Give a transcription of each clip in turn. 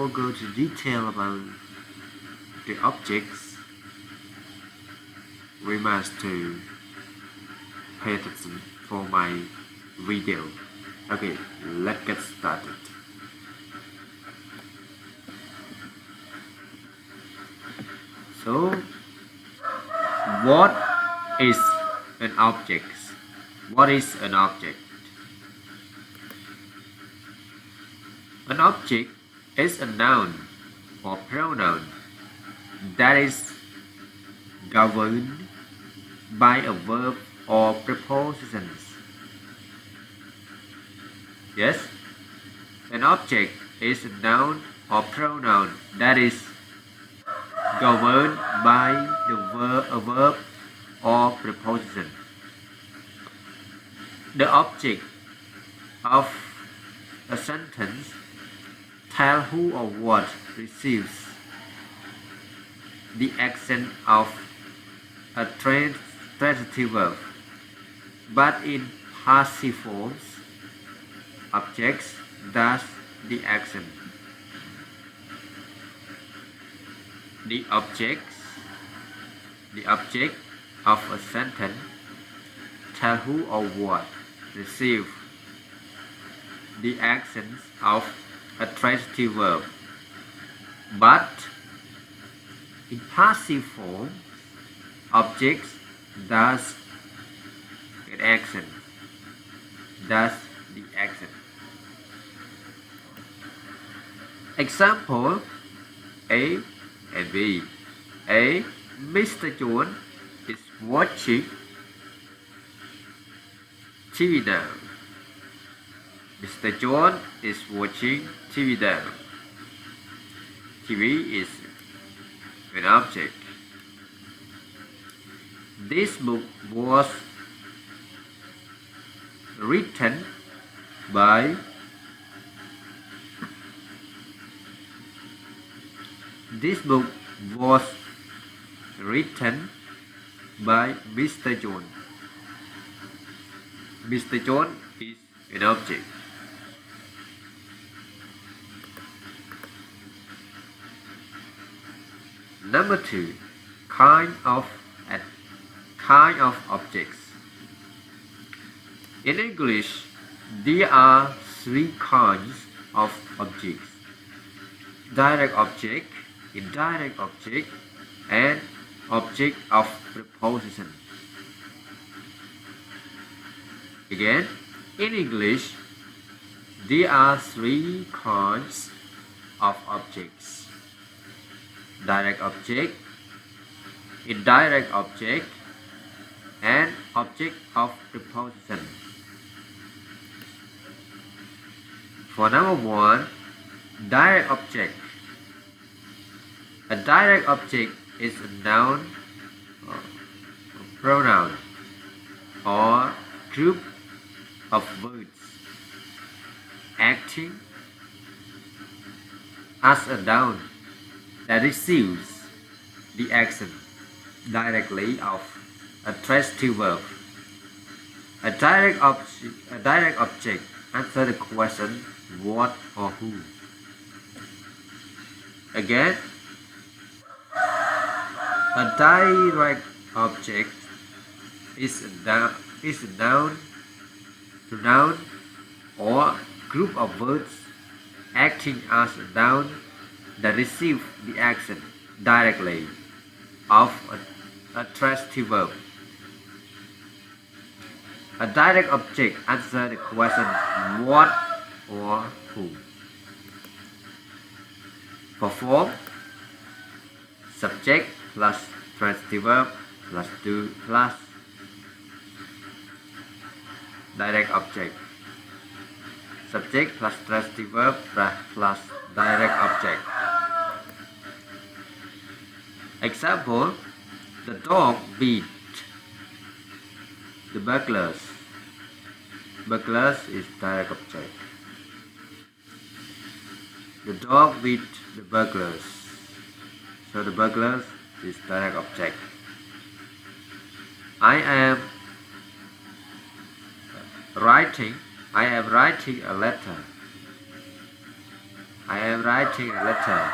before go to detail about the objects, we must to pay attention for my video. Okay, let's get started. So, what is an object? What is an object? An object is a noun or pronoun that is governed by a verb or prepositions. Yes, an object is a noun or pronoun that is governed by a verb or preposition. The object of a sentence tells who or what receives the action of a transitive verb, but in passive forms, objects does the action. The object of a sentence tell who or what receive the actions of a transitive verb, but in passive form, objects does the action. Example A and B. A. Mr. John is watching TV now. Mr. John is watching TV now. TV is an object. This book was written by Mr. John. Mr. John is an object. Number 2, kind of objects. In English, there are 3 kinds of objects: direct object, indirect object, and object of preposition. Again, in English, there are 3 kinds of objects: direct object, indirect object, and object of preposition. For number 1, direct object. A direct object is a noun, pronoun, or group of words acting as a noun that receives the action directly of a transitive verb. A direct object answers the question what or who. Again, a direct object is a noun, pronoun, or group of words acting as a noun that receive the action directly of a transitive verb. A direct object answers the question what or who. For form, subject plus transitive verb plus do plus direct object. Subject plus transitive verb plus direct object. Example: the dog beat the burglars. Burglars is direct object. The dog beat the burglars. So the burglars is direct object. I am writing a letter. I am writing a letter.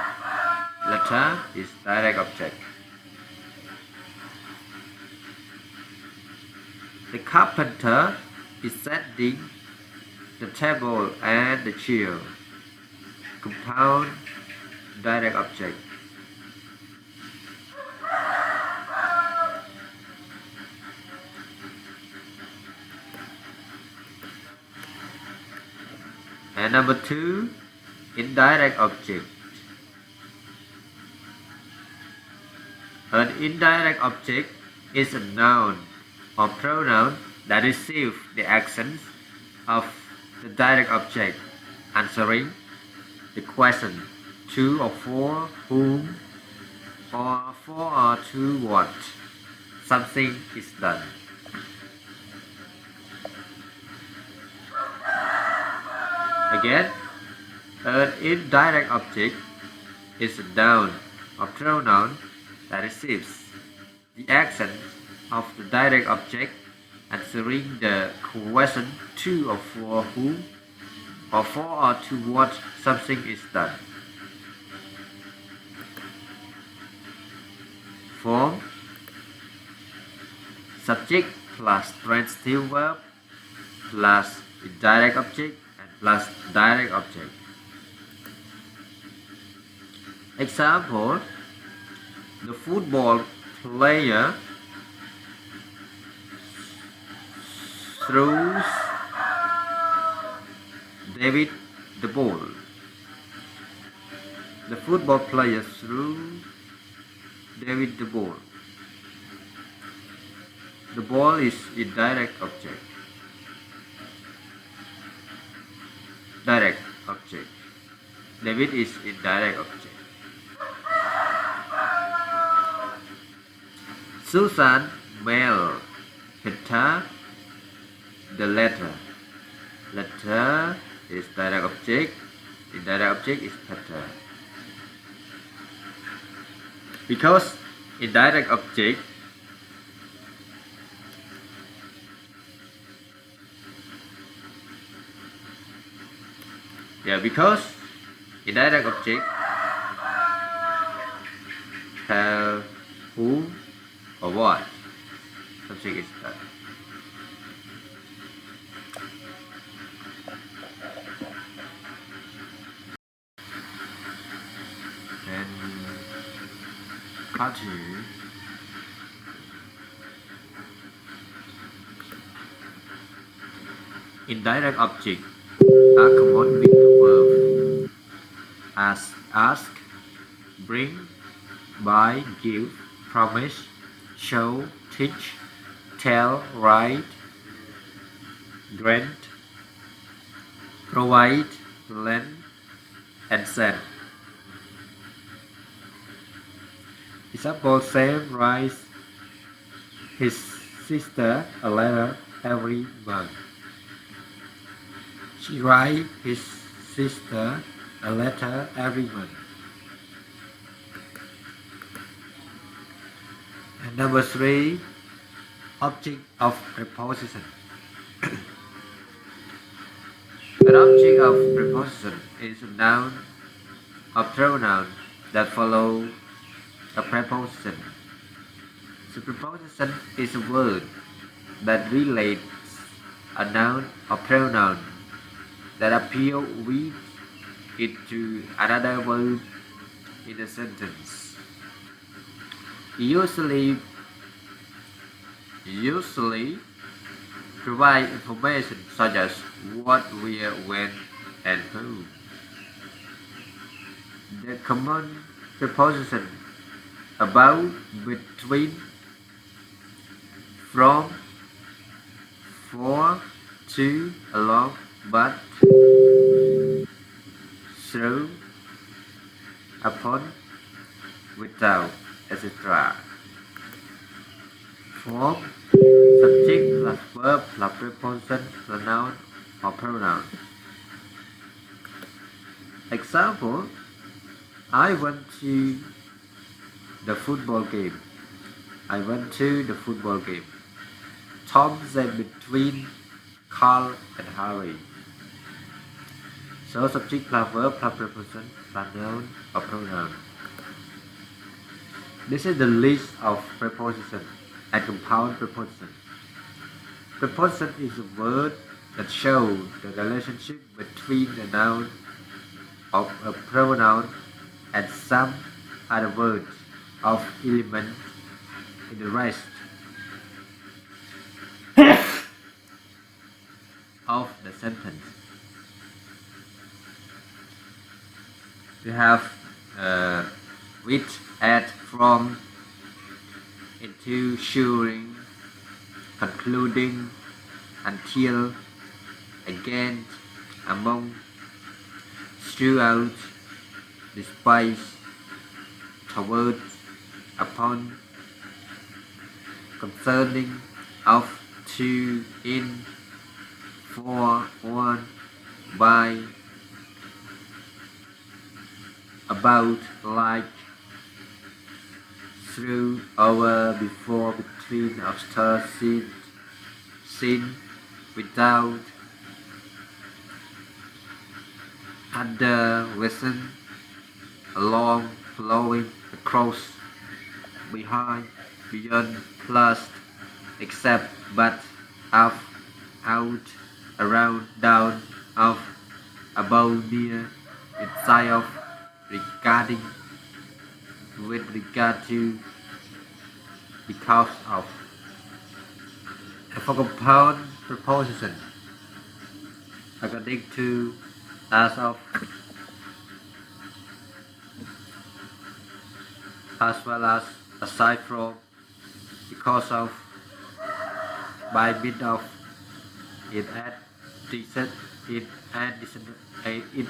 Letter is direct object. The carpenter is setting the table and the chair. Compound direct object. And number 2, indirect object. An indirect object is a noun or pronoun that receives the accents of the direct object, answering the question to or for whom or for or to what something is done. Again, an indirect object is a noun or pronoun that receives the accent of the direct object, answering the question to or for whom or for or to what something is done. Form: subject plus transitive verb plus indirect object and plus direct object. Example: the football player throws David the ball. The football player threw David the ball. The ball is indirect object. Direct object. David is indirect object. Susan mailed Peter the letter. Letter is direct object. Indirect object is Peter. Because indirect object because indirect object tell who or what something is done. And continue. Indirect object are common with the verb as ask, bring, buy, give, promise, show, teach, tell, write, grant, provide, lend, and send. Example: Sam writes his sister a letter every month. She writes his sister a letter every month. And number 3, object of preposition. An object of preposition is a noun or pronoun that follow a preposition. The preposition is a word that relates a noun or pronoun that appear with it to another word in a sentence. Usually provide information such as what, where, when, and who. The common preposition about, between, from, for, to, along, but, through, upon, without, etc. Form: subject plus verb plus preposition plus noun or pronoun. Example: I went to the football game. I went to the football game. Tom said between Carl and Harry. So subject plus verb plus preposition plus noun or pronoun. This is the list of prepositions and compound prepositions. Preposition is a word that shows the relationship between the noun of a pronoun and some other words of element in the rest of the sentence. We have with, at, from, into, showing, concluding, until, against, among, throughout, despite, towards, upon, concerning, of, to, in, for, on, by, about, like, through, over, before, between, after, since, without, under, within, along, following, across, behind, beyond, plus, except, but, up, out, around, down, of, above, near, inside of, regarding, with regard to, because of. And for compound preposition, according to, as of, as well as, aside from, because of, by means of, in addition, in addition, in.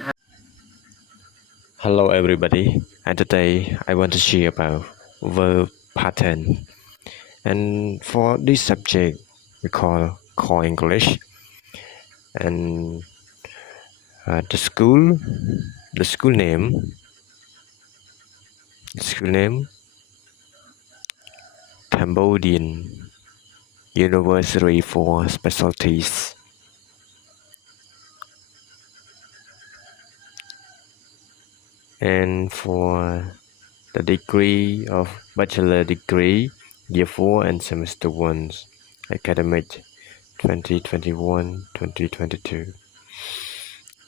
Hello everybody, and today I want to share about verb pattern. And for this subject we call core English. And the school name Cambodian University for Specialties. And for the degree of bachelor degree, year 4 and semester 1, academic 2021-2022.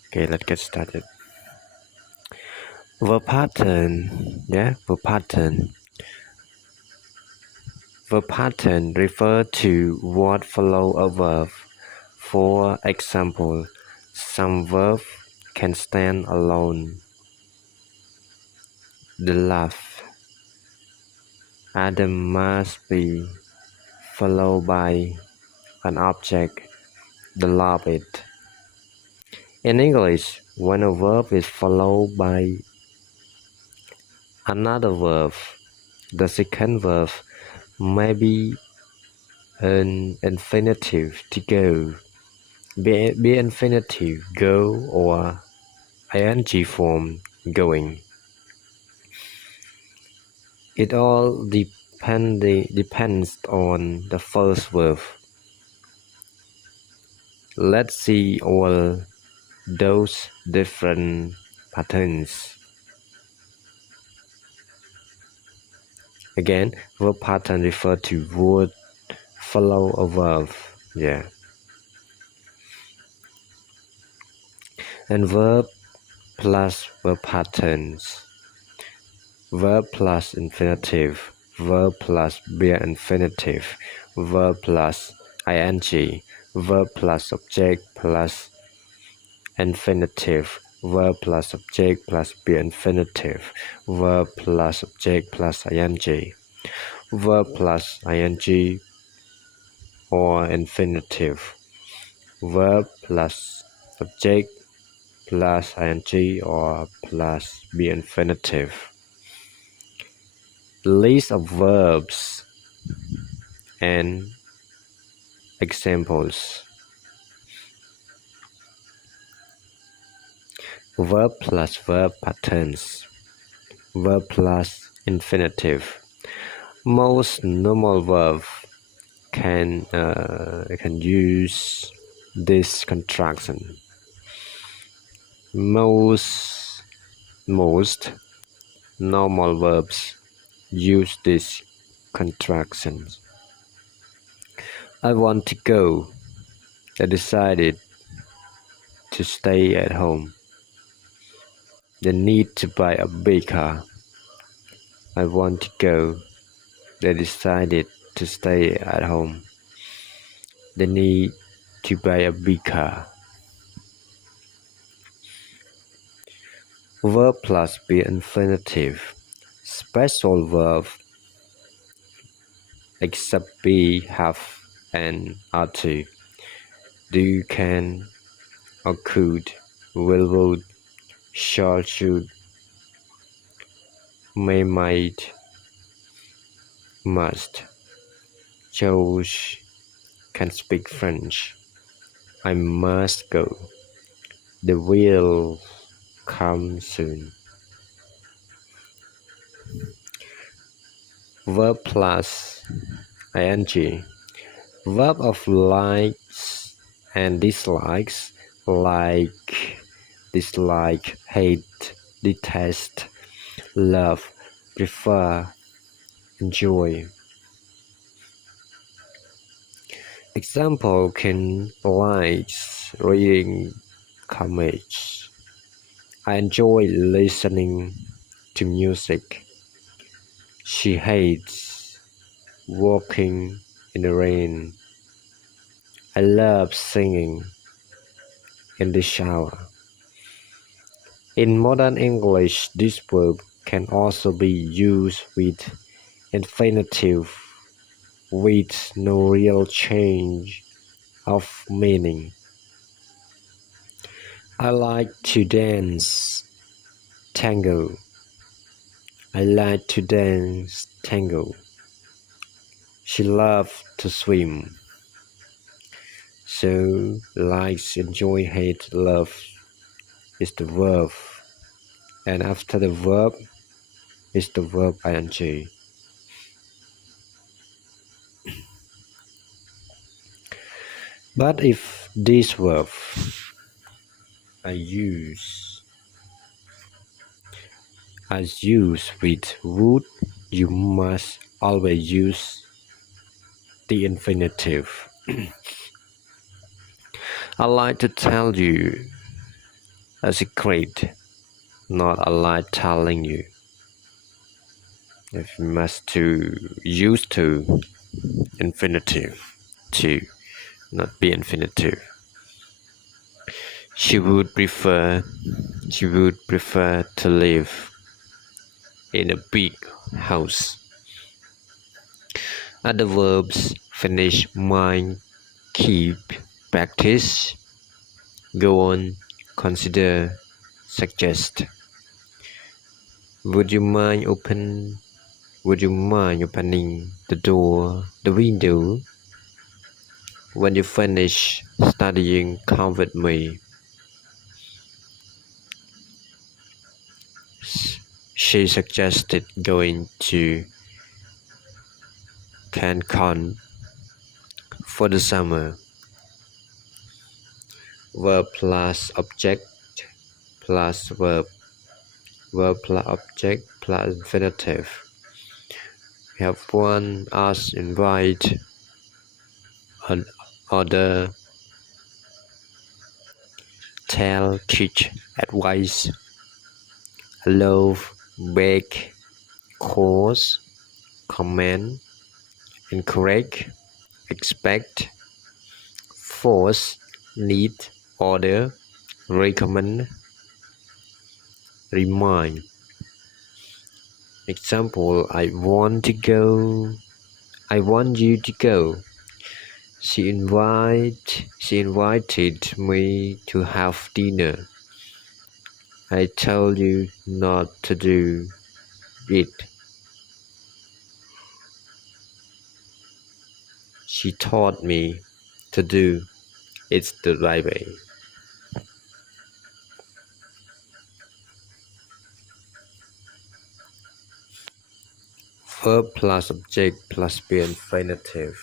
Okay, let's get started. Verb pattern, verb pattern. Verb pattern refer to what follow a verb. For example, some verbs can stand alone. The laugh. Other must be followed by an object. The love it. In English, when a verb is followed by another verb, the second verb may be an infinitive to go, be infinitive go or ing form going. It all depends on the first verb. Let's see all those different patterns. Again, verb pattern refer to word follow a verb. And verb plus verb patterns. Verb plus infinitive. Verb plus bare infinitive. Verb plus ing. Verb plus object plus infinitive. Verb plus object plus bare infinitive. Verb plus object plus ing. Verb plus ing or infinitive. Verb plus subject plus ing or plus be infinitive. List of verbs and examples. Verb plus verb patterns. Verb plus infinitive. Most normal verbs can use this construction. Most normal verbs use these contractions. I want to go. I decided to stay at home. The need to buy a big car. I want to go. They decided to stay at home. The need to buy a big car. Verb plus be infinitive. Special verb except be, have, and are to. Do, can, or could, will, would, shall, should, may, might, must. Josh can speak French. I must go. The will come soon. Verb plus ing. Verb of likes and dislikes, like, dislike, hate, detest, love, prefer, enjoy. Example: Ken likes reading comics. I enjoy listening to music. She hates walking in the rain. I love singing in the shower. In modern English, this verb can also be used with infinitive with no real change of meaning. I like to dance tango. I like to dance tango. She loves to swim. So, likes, enjoy, hate, love is the verb, and after the verb is the verb ing. But if these verbs are used with would, you must always use the infinitive. I like to tell you a secret, not I like telling you. If you must to use to infinitive, to not be infinitive. She would prefer to live in a big house. Other verbs: finish, mind, keep, practice, go on, consider, suggest. Would you mind opening the window? When you finish studying, come with me. She suggested going to Cancun for the summer. Verb plus object plus verb. Verb plus object plus infinitive. We have one: ask, invite, order, tell, teach, advise, allow, beg, cause, command, encourage, expect, force, need, order, recommend, remind. Example: I want you to go. She invited me to have dinner. I told you not to do it. She taught me to do it the right way. Verb plus object plus be infinitive.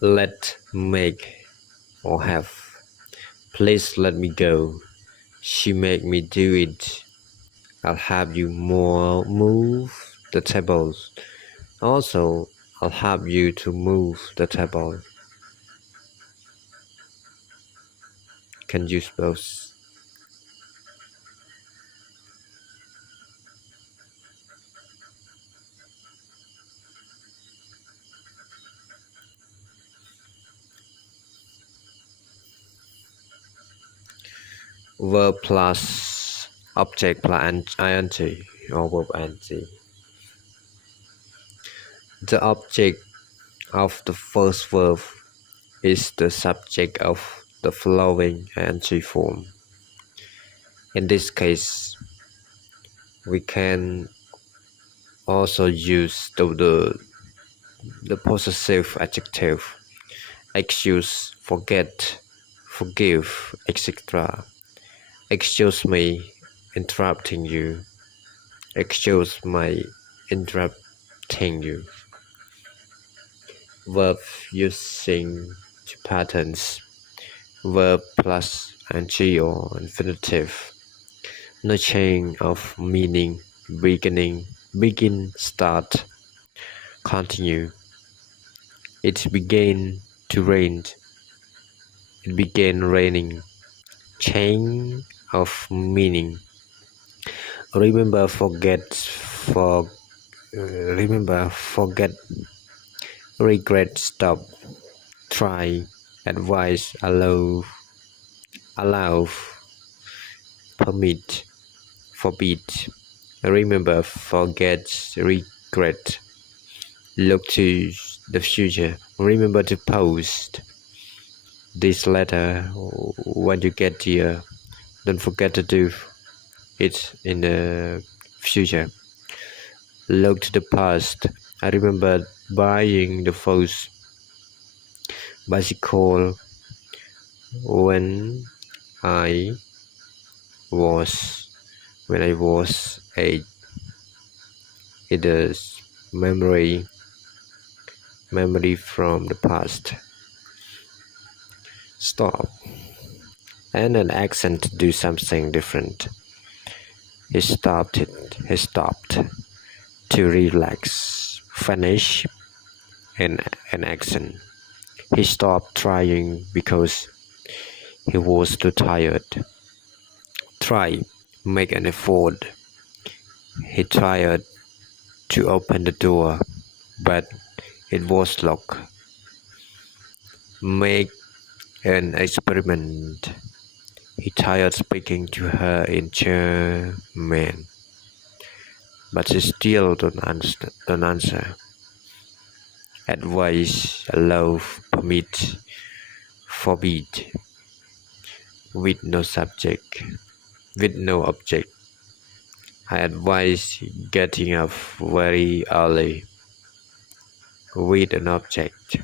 Let, make, or have. Please let me go. She make me do it. I'll have you move the tables. Also, I'll have you to move the table. Can you suppose? Verb plus object plus ing or verb ing. The object of the first verb is the subject of the following ing form. In this case, we can also use the possessive adjective excuse, forget, forgive, etc. Excuse me interrupting you. Excuse my interrupting you. Verb using two patterns. Verb plus ing or infinitive. No change of meaning. Beginning, begin, start, continue. It began to rain. It began raining. Change of meaning. Remember, forget, regret, stop, try, advise, allow, permit, forbid. Remember, forget, regret, look to the future. Remember to post this letter when you get here. Don't forget to do it in the future. Look to the past. I remember buying the first bicycle when I was 8. It is memory from the past. Stop. And an accent to do something different. He stopped. To relax. Finish. And an accent. He stopped trying because he was too tired. Try. Make an effort. He tried to open the door, but it was locked. Make an experiment. He tried speaking to her in German, but she still don't answer. Advise, allow, permit, forbid. With no subject, with no object. I advise getting up very early. With an object.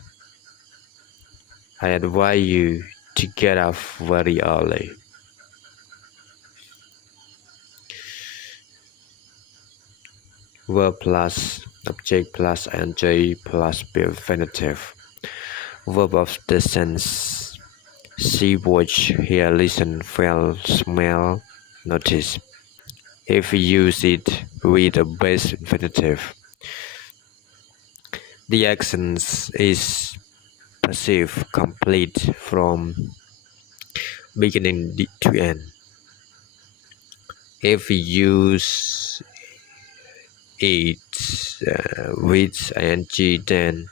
I advise you to get up very early. Verb plus object plus ing plus infinitive. Verb of the sense. See, watch, hear, listen, feel, smell, notice. If we use it with a base infinitive, the action is passive, complete from beginning to end. If we use it with ing, then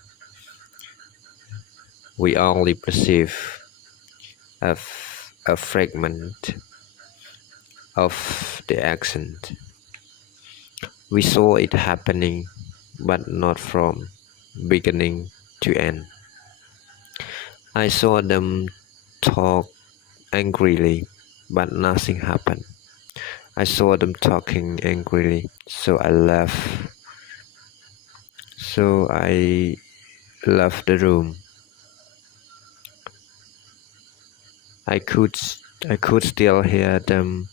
we only perceive a fragment of the accent. We saw it happening, but not from beginning to end. I saw them talk angrily, but nothing happened. I saw them talking angrily, so I left the room. I could still hear them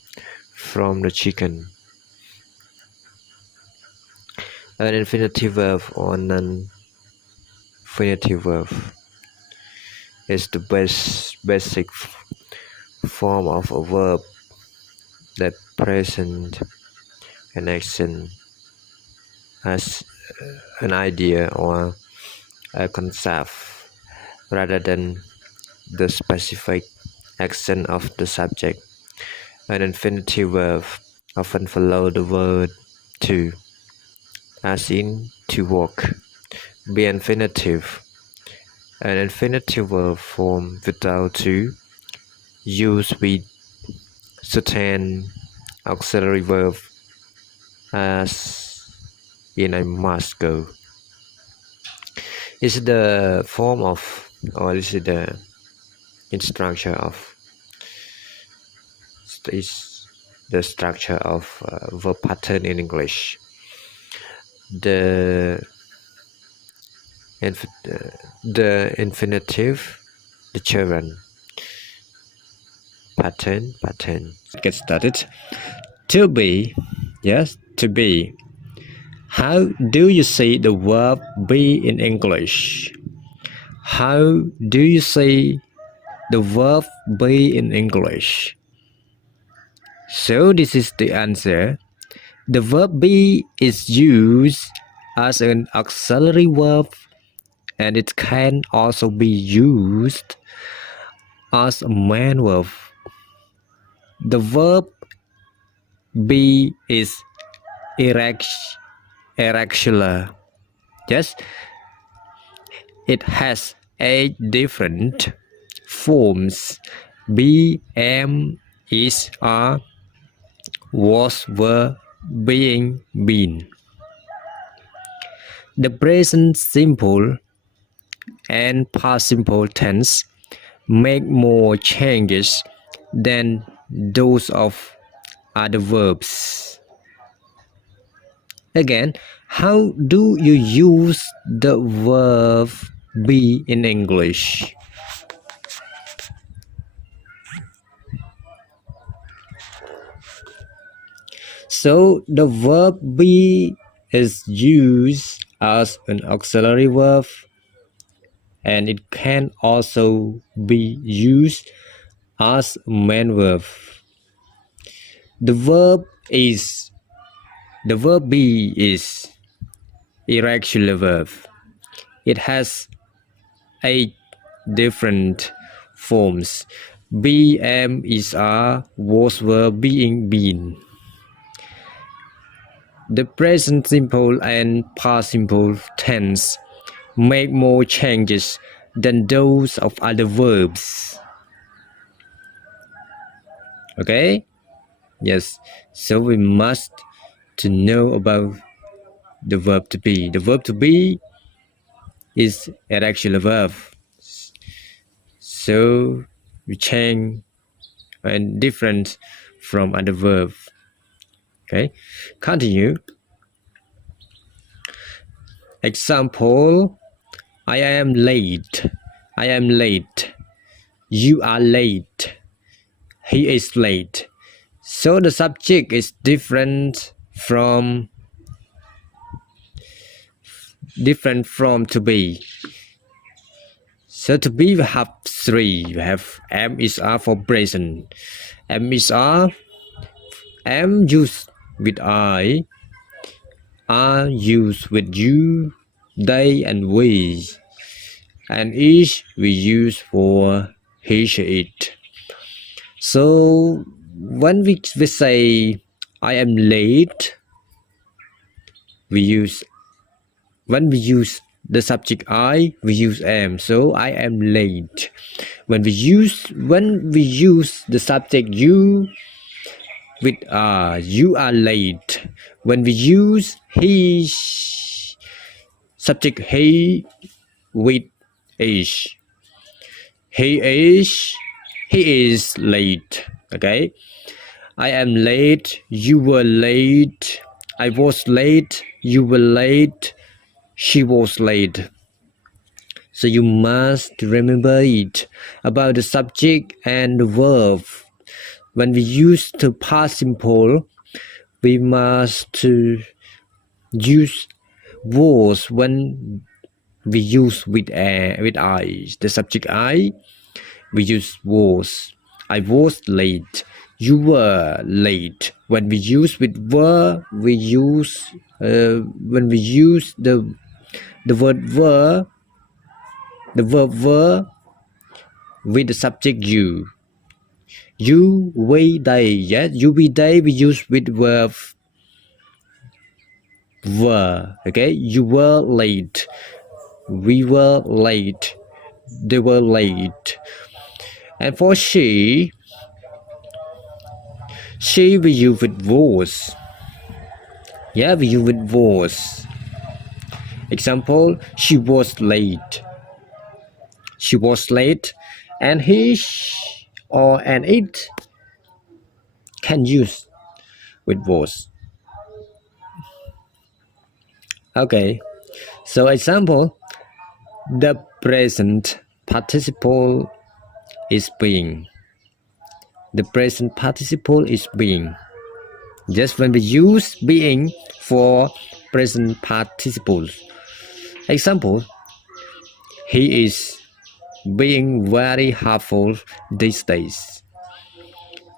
from the chicken. An infinitive verb or non-infinitive verb is the basic form of a verb that present an action as an idea or a concept rather than the specific action of the subject. An infinitive verb often follows the word to, as in to walk. Be infinitive. An infinitive verb form without to, used with certain auxiliary verb, as in I must go. Is the form of, or is the structure of, is the structure of verb pattern in English. The infinitive, the children. Pattern. Get started. To be, yes, to be. How do you say the verb be in English? How do you say the verb be in English? So this is the answer. The verb be is used as an auxiliary verb, and it can also be used as a main verb. The verb be is irregular. Yes, it has 8 different forms: be, am, is, are, was, were, being, been. The present simple and past simple tense make more changes than those of other verbs. Again, how do you use the verb be in English? So the verb be is used as an auxiliary verb, and it can also be used as a main verb. The verb be is irregular verb. It has 8 different forms: be, am, is, are, was, were, being, been. The present simple and past simple tense make more changes than those of other verbs. Okay? Yes. So we must to know about the verb to be. The verb to be is an irregular verb. So we change and different from other verb. Okay? Continue. Example: I am late. I am late. You are late. He is late. So the subject is different from to be. So to be we have 3. We have am, is, are for present. Am, is, are. Am used with I. Are used with you, they, and we. And is we use for he, she, it. So when we say I am late, when we use the subject I, we use am. So I am late. When we use the subject you with you are late. When we use he, subject he with is, he is late. Okay, I am late, you were late, I was late, you were late, she was late. So you must remember it about the subject and the verb. When we use the past simple, we must use was. When we use with I, the subject I, we use was. I was late. You were late. When we use with were, we use when we use the word were, the verb were with the subject you. You, we, they. Yes, you, we, they. We use with verb were. Okay, you were late. We were late. They were late. And for she we use with was. Yeah, we use with was. Example, she was late. She was late, and he or and it can use with was. Okay, so example, the present participle is being. The present participle is being. Just when we use being for present participles. Example, he is being very helpful these days.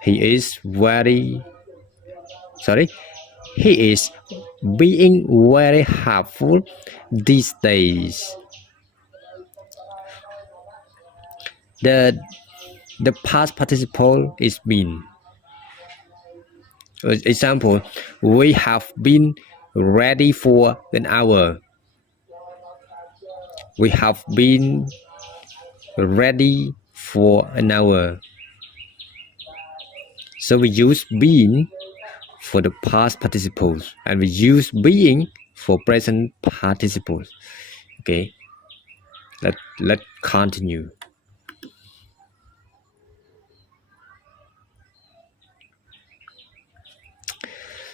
He is very sorry. He is being very helpful these days. The past participle is been. Example, we have been ready for an hour. We have been ready for an hour. So we use been for the past participles and we use being for present participles. Okay, let's continue.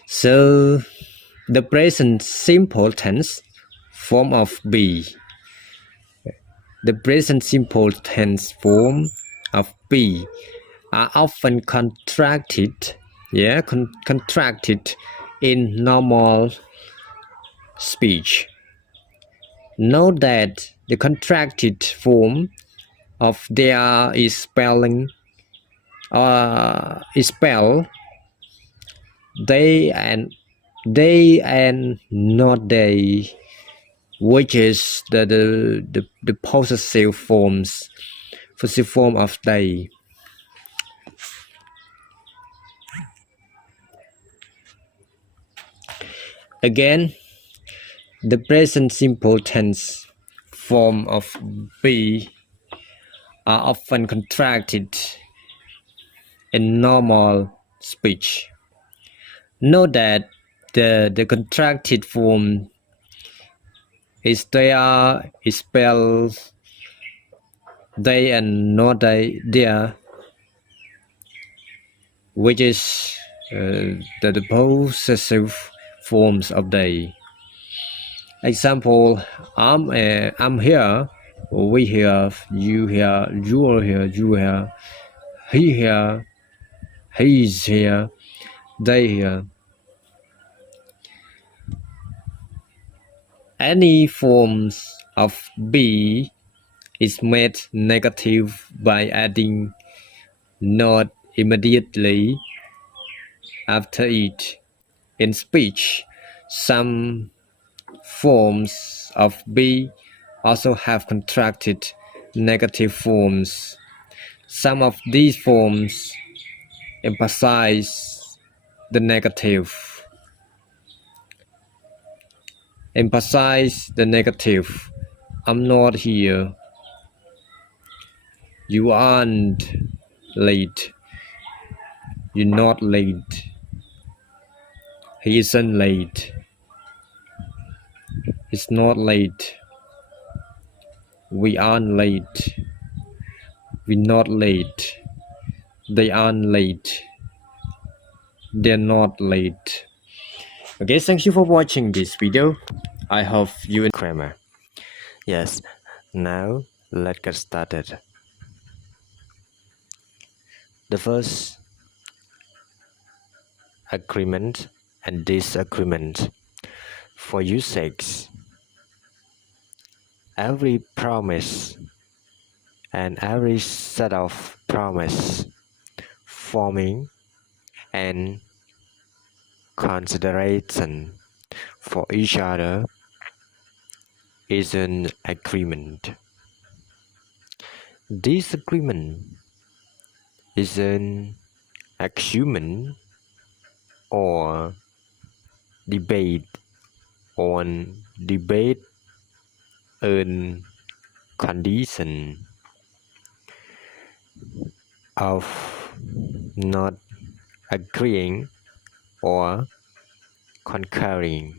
So the present simple tense form of be. The present simple tense form of be are often contracted, contracted in normal speech. Note that the contracted form of there is spelling is spelled they and not they, which is the possessive form of they. Again, the present simple tense form of be are often contracted in normal speech. Note that the contracted form is there is spelled they and not they there, which is the possessive forms of they. Example, I'm here, we here, you here, you are here, you here, he's here, they here. Any forms of be is made negative by adding not immediately after it. In speech, some forms of be also have contracted negative forms. Some of these forms emphasize the negative. I'm not here. You aren't late. You're not late. He isn't late. It's not late. We aren't late. We're not late. They aren't late. They're not late. Okay, thank you for watching this video. I hope you enjoy grammar. Yes, now let's get started. The first, agreement and disagreement. For your sakes, every promise and every set of promise performing and consideration for each other is an agreement. This agreement is an argument or debate on debate on condition of not agreeing or concurring.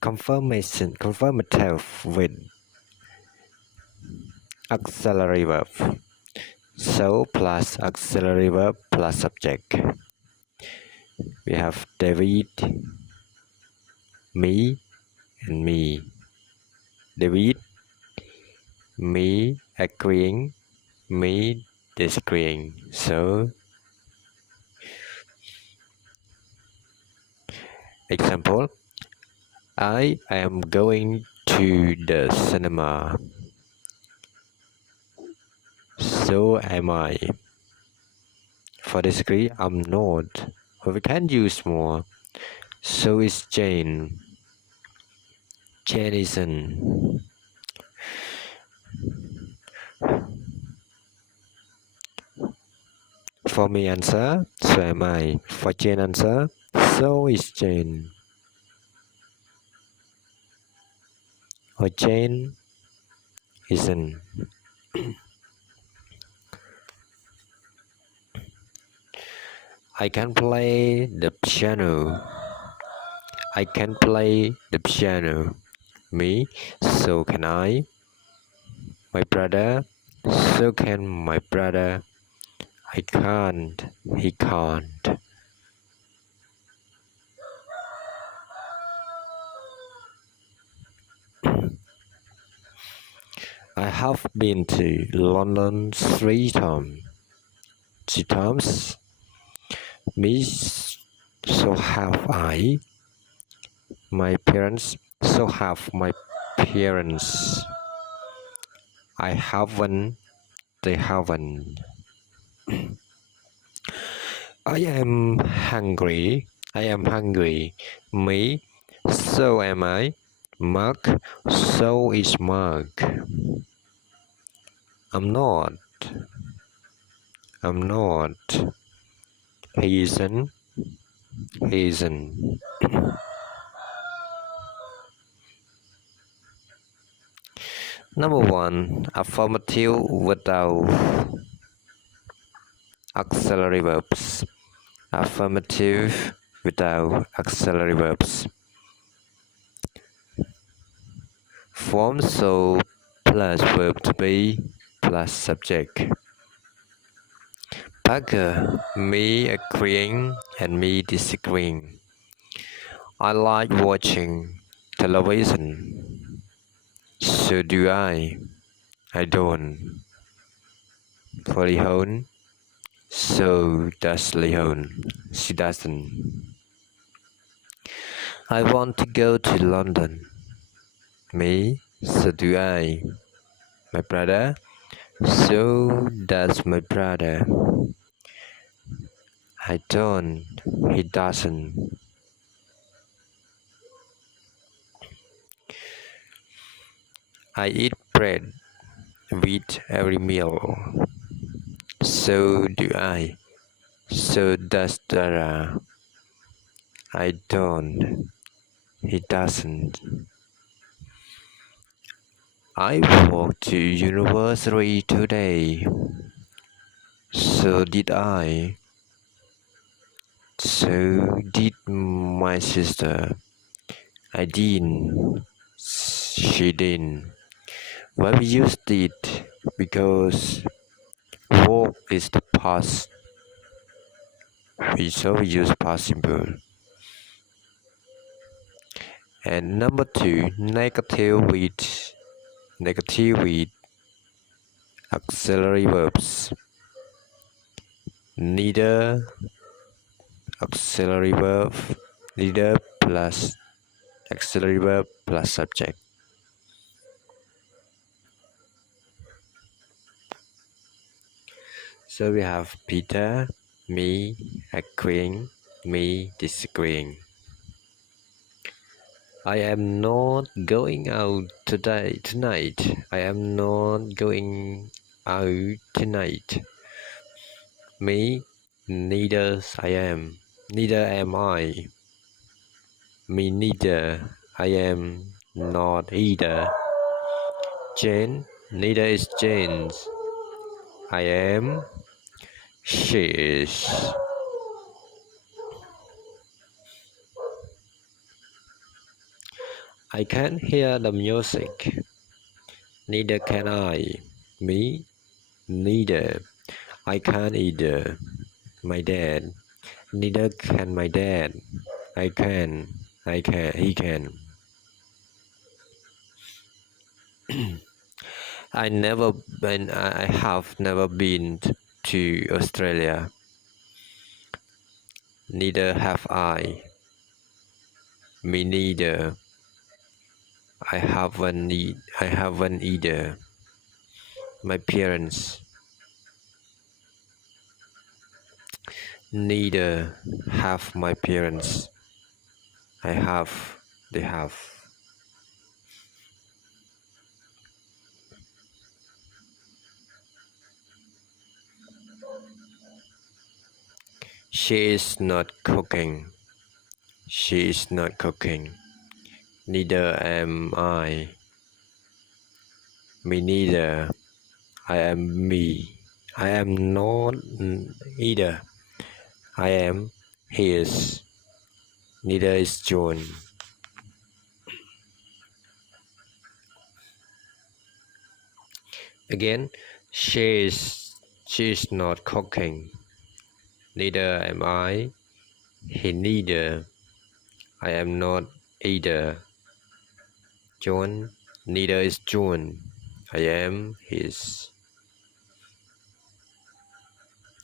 Confirmative with auxiliary verb. So plus auxiliary verb plus subject. We have David, me, and me. David, me agreeing, me disagreeing. So, example, I am going to the cinema. So am I. For disagree, I'm not. But we can use more. So is Jane. Jane isn't. For me answer, so am I. For Jane answer, so is Jane. Or Jane isn't. I can play the piano. I can play the piano. Me, so can I. My brother, so can my brother. I can't, he can't. I have been to London 3 times. 3 times. Me, so have I. My parents, so have my parents. I haven't, they haven't. I am hungry. I am hungry. Me, so am I. Mark, so is Mark. I'm not. I'm not. He isn't. He isn't. Number 1. Affirmative without auxiliary verbs. Affirmative without auxiliary verbs. Form so plus verb to be plus subject. Parker, me agreeing and me disagreeing. I like watching television. So do I. I don't. For Lihon, so does Lihon. She doesn't. I want to go to London. Me, so do I. My brother, so does my brother. I don't. He doesn't. I eat bread with every meal. So do I. So does Dara. I don't. He doesn't. I walked to university today. So did I. So did my sister. I didn't. She didn't. Why we use did? Because walk is the past. So we use past simple. And number 2, negative with auxiliary verbs. Neither auxiliary verb, neither plus auxiliary verb plus subject. So we have Peter, me, agreeing, me, disagreeing. I am not going out tonight. I am not going out tonight. Me, neither I am. Neither am I. Me neither. I am not either. Jane, neither is Jane's. I am. She is. I can't hear the music. Neither can I. Me, neither. I can't either. My dad. Neither can my dad. I can. He can. I have never been to Australia. Neither have I. Me neither. I haven't either. My parents. Neither have my parents. I have. They have. She is not cooking. She is not cooking. Neither am I. Me neither. I am me. I am not either. I am his. Neither is John. Again, she is not cooking. Neither am I. He neither. I am not either. John. Neither is John. I am his.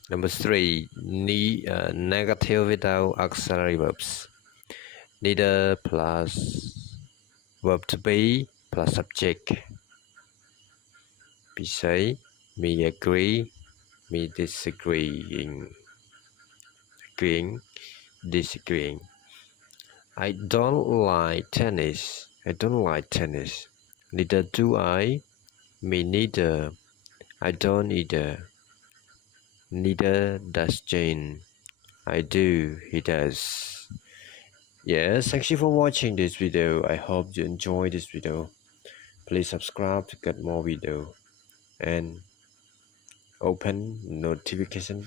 Number 3. Negative without auxiliary verbs. Neither plus verb to be plus subject. We say, me agree, me disagreeing. Agreeing, disagreeing. I don't like tennis. I don't like tennis. Neither do I. Me neither. I don't either. Neither does Jane. I do. He does. Yes, thank you for watching this video. I hope you enjoyed this video. Please subscribe to get more video and open notification